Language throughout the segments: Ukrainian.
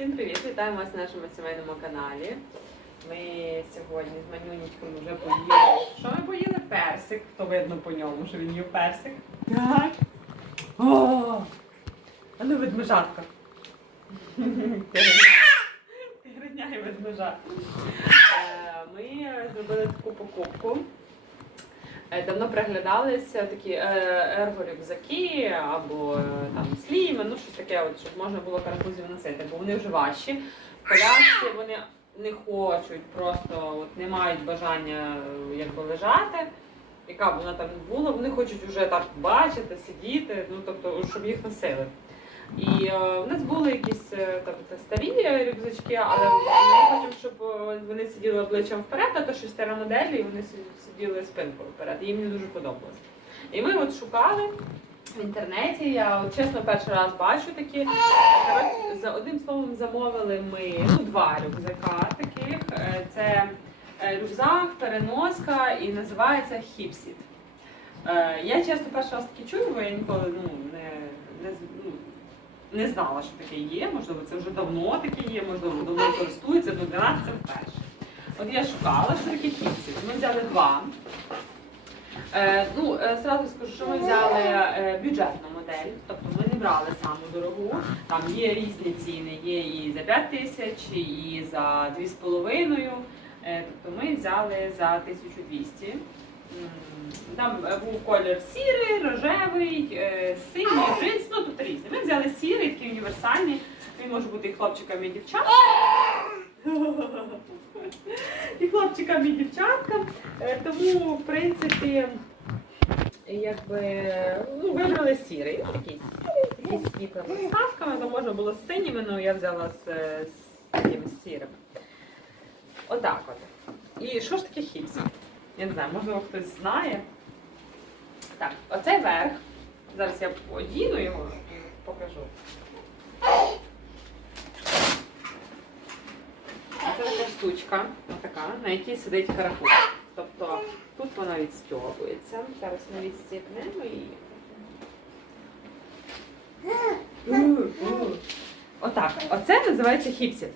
Всім привіт! Вітаємо вас на нашому сімейному каналі. Ми сьогодні з манюнічком вже поїли. Що ми поїли? Персик. То видно по ньому, що він їв персик. Так. О! А ну ведмежатка. Тигриняє ведмежатка. Е, Ми зробили таку покупку. Е, Давно приглядалися такі е, ерго-рюкзаки або е, там сліми, ну щось таке, от, щоб можна було карапузів носити, бо вони вже важчі. Колясці вони не хочуть, просто от, не мають бажання якби лежати. Яка б вона там не була, вони хочуть вже так бачити, сидіти, ну тобто, щоб їх носили. І е, у нас були якісь е, там та старі рюкзачки, але ми хочемо, щоб е, вони сиділи обличчям вперед, а то що стара модель, і вони сиділи спинкою вперед. Їм не дуже подобалось. І ми от шукали в інтернеті. Я от, чесно перший раз бачу такі. Коротше, за одним словом замовили ми ну, два рюкзака таких. Це рюкзак, переноска і називається Хіпсіт. Я чесно перший раз таки чую, бо я ніколи ну, не, не, не знала, що таке є. Можливо, це вже давно таке є, можливо, давно користується, ну для нас це вперше. От я шукала, що таке Хіпсіт. Ми взяли два. Е, ну, е, зразу скажу, що ми взяли е, бюджетну модель, тобто ми не брали саму дорогу. Там є різні ціни, є і за 5 тисяч, і за 2,5. Е, тобто ми взяли за 1200. Там е, був колір сірий, рожевий, е, синій, джинс, ну тут різні. Ми взяли сірий, такий універсальний. Він може бути і хлопчикам, і дівчаткам. І хлопчикам, і дівчаткам. Е, Тому, в принципі, якби ну, вибрали сірий, ну, такий сірий, з світлими вставками, то можна було з синіми, але я взяла з, з такими сірими. Отак от. І що ж таке хіпсі? Я не знаю, можливо, хтось знає. Так, оцей верх. Зараз я одіну його і покажу. Це така штучка, отака, на якій сидить карапуз. Тобто тут вона відстьовується. Зараз ми відстіпнемо її. Отак. Оце називається хіпсіт.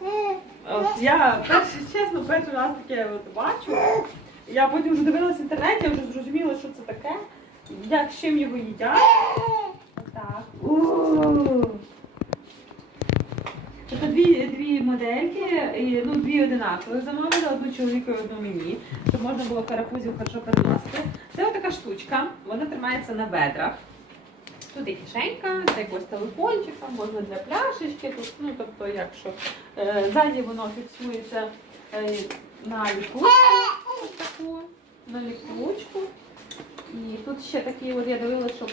От я перше, чесно, перший раз таке от бачу. Я потім вже дивилася в інтернеті, я вже зрозуміла, що це таке, як з чим його їдять. Отак. У. Тобто дві, дві модельки, і, ну дві одинакові замовили, одну чоловіку і одну мені, щоб можна було карапузів хорошо переносити. Це отака штучка, вона тримається на бедрах. Тут є кишенька, з якогось телефончика, можна для пляшечки, тут, ну тобто, якщо е, ззаді воно фіксується е, на таку, на ліпучку. І тут ще такі, от я дивилася, щоб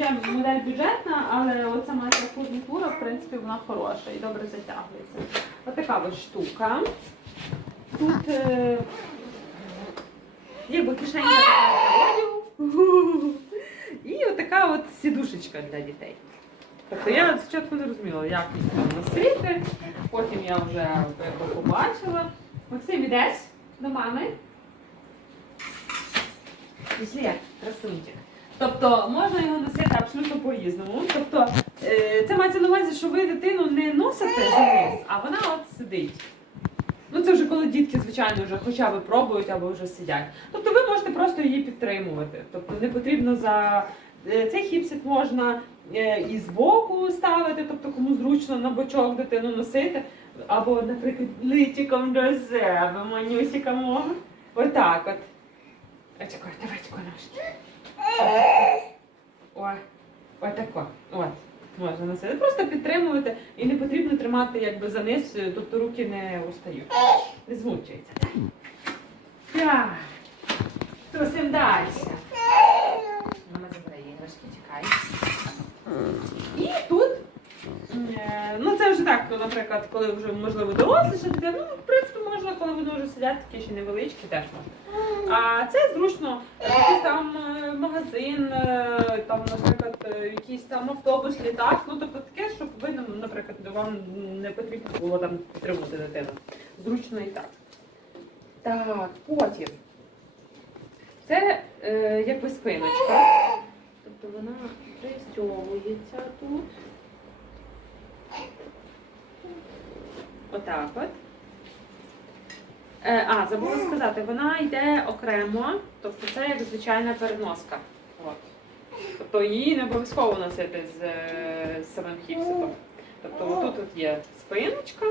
е, модель бюджетна, але от сама ця фурнітура, в принципі, вона хороша і добре затягується. Ось така ось штука. Тут е, якби кишенька. І отака от сідушечка для дітей. Тобто я спочатку не розуміла, як їх носити, потім я вже побачила. Максим, ідеш до мами? Пішли, красунчик. Тобто можна його носити абсолютно по-різному. Тобто е, це мається на увазі, що ви дитину не носите за низ, а вона от сидить. Ну це вже коли дітки, звичайно, вже хоча б пробують або вже сидять. Тобто ви можете просто її підтримувати. Тобто не потрібно за е, цей хіпсит можна е, і збоку ставити, тобто кому зручно на бочок дитину носити, або, наприклад, литиком до себе, манюсіка мова. Отак от. А чекай, давай чекай ножки. Ой, отако. От. Можна носити. Просто підтримувати і не потрібно тримати якби за низ, тобто руки не устають. Не змучується. Так. Трусим далі. Мама забирає іграшки, чекай. І тут. е, Ну, це вже так, наприклад, коли вже можливо доросліше, таке, ну, в принципі, коли вони вже сидять, такі ще невеличкі, теж можна. А це зручно, якийсь там е, магазин, е, там, наприклад, е, якийсь там автобус, літак, ну тобто таке, щоб ви, ну, наприклад, вам не потрібно було там підтримувати дитину. Зручно і так. Так, потім. Це е, якби спиночка. Тобто вона пристьовується тут. Отак от. Е, а, забула сказати, вона йде окремо, тобто це як звичайна переноска. От. Тобто її не обов'язково носити з, е, з самим хіпсиком. Тобто отут от є спиночка,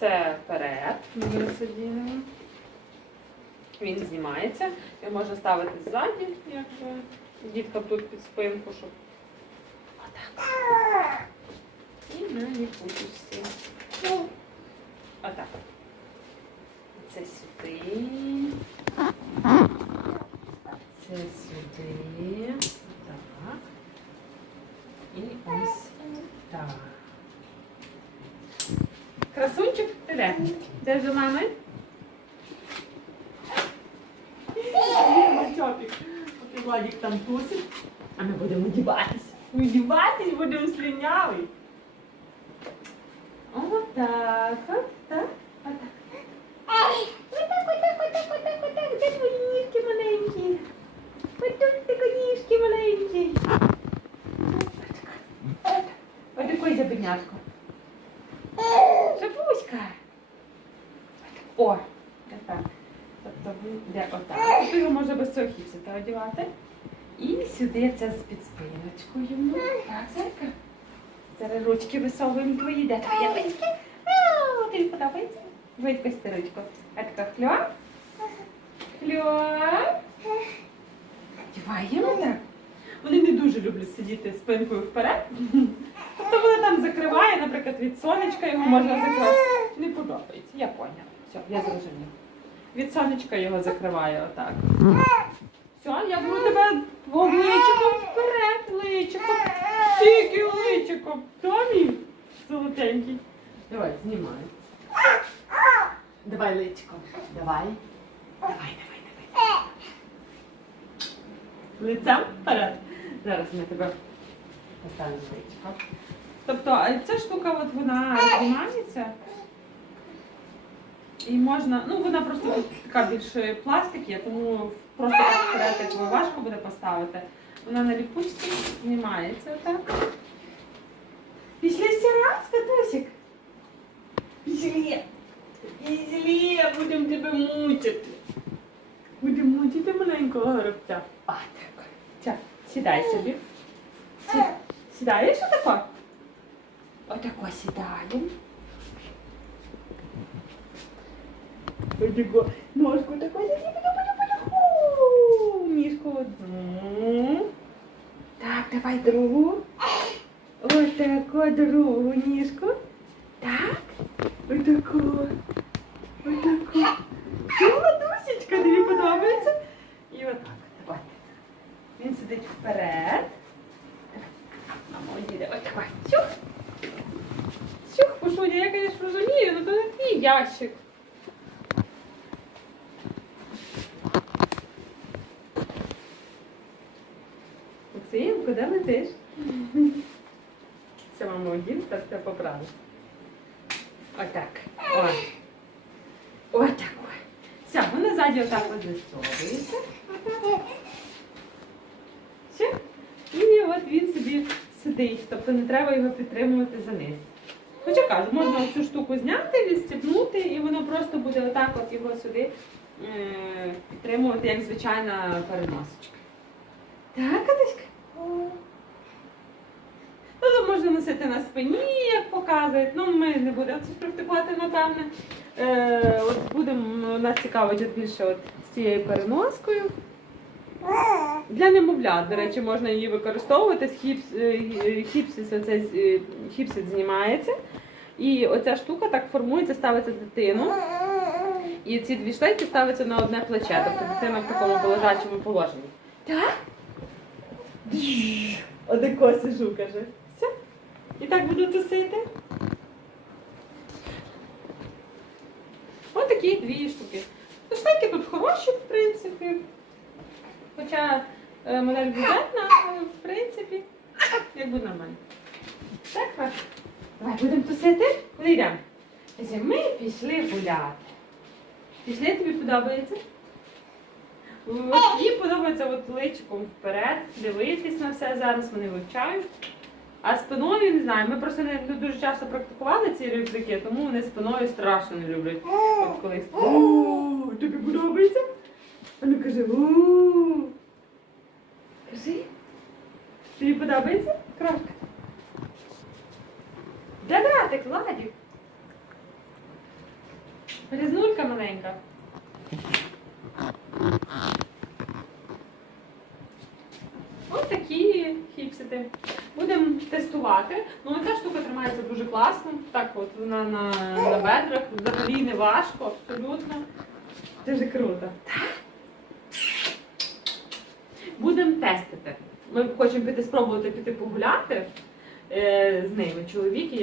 це перед, сиділи. Він знімається, він може ставити ззаді, якби діткам тут під спинку, щоб отак. І на ліпучці. Отак. Це сюди. Це сюди. Так. І ось так. Красунчик, ти де? Де ж до мами? Мальчопік. Поки Владик там тусить, а ми будемо діватись. Ми діватись будемо слінявий. Отак, отак, отак. Отак, отак, отак, отак, отак. Де твої ніжки маленькі? Отут ти ніжки маленькі. Ось такий забідняшко. Жабуська. О, так. Тобто йде отак. Тобто його можна без цього хіпсика одягати. І сюди це з під спиночкою. Так, зайка. Зараз ручки висовуємо твої. Де ручки? Ау, Тобі подобається? Вийдь ось ручку. А така хльоп. Хльоп. Діваємо так. Вони не дуже люблять сидіти спинкою вперед. Тобто вона там закриває, наприклад, від сонечка його можна закрити. Не подобається, я поняла. Все, я зрозуміла. Від сонечка його закриває отак. Все, я беру тебе личиком вперед, личиком. Тільки личиком. Томі, золотенький. Давай, знімай. Давай личиком. Давай. Давай, давай, давай. Лицем вперед. Зараз ми тебе поставимо личиком. Тобто ця штука, от вона знімається. І можна, ну вона просто тут така більш пластик є, тому просто так важко буде поставити. Вона на ліпучці знімається так. Пішли раз, Катусик. Пішли. Пішли, будемо тебе мучити. Будемо мучити маленького горобця. А, так. Ця, сідай собі. Сі- Сідаєш отако? Отако сідаємо. Отако. Ножку тако. Мішку одну. Так, давай другу. Отако другу ніжку. Так. Отако. Отако. Що, Дусечка, тобі подобається? І отак. Давайте. Він сидить вперед. Мамо, їде. Отако. Сюх. Сюх, Пушуня, я, конечно, розумію, але це не твій ящик. Максим, куди летиш? Все, мамо, один, так тебе поправлю. Отак. О. Отак. Все, вони ззаді отак от застьовуються. Все. І от він собі сидить, тобто не треба його підтримувати за низ. Хоча кажу, можна цю штуку зняти, відстібнути, і воно просто буде отак от його сюди е, підтримувати, як звичайна переносочка. Так, Катюшка? Ну, можна носити на спині, як показують. Ну, ми не будемо це практикувати, напевне. Е, от будемо, нас цікавить от більше от з цією переноскою. Для немовлят, до речі, можна її використовувати. Хіпс, е, хіпсис, оце, е, хіпсис знімається. І оця штука так формується, ставиться дитину. І ці дві шлейки ставляться на одне плече, тобто дитина в такому лежачому положенні. Так? Одеко сижу, каже. Все. І так буду тусити. Ось такі дві штуки. Ну, шлейки тут хороші, в принципі. Хоча е, модель бюджетна, але в принципі, якби нормально. Так, хорошо. Давай будемо тусити. Куди йдемо? Ми пішли гуляти. Пішли, тобі подобається? От подобається от личиком вперед, дивитись на все. Зараз вони вивчають. А спиною не знаю. Ми просто не не дуже часто практикували ці рюкзаки, тому вони спиною страшно не люблять. От колись. Тобі подобається? А ну кажи. «У». Кажи. Тобі подобається? Крошка. Де братик, Владик? Грізнулька маленька. Ось такі хіпсити. Будемо тестувати. Ну, ця штука тримається дуже класно. Так, от вона на, на бедрах взагалі не важко, абсолютно. Дуже круто. Будемо тестити. Ми хочемо піти спробувати піти погуляти е, з ними. Чоловік і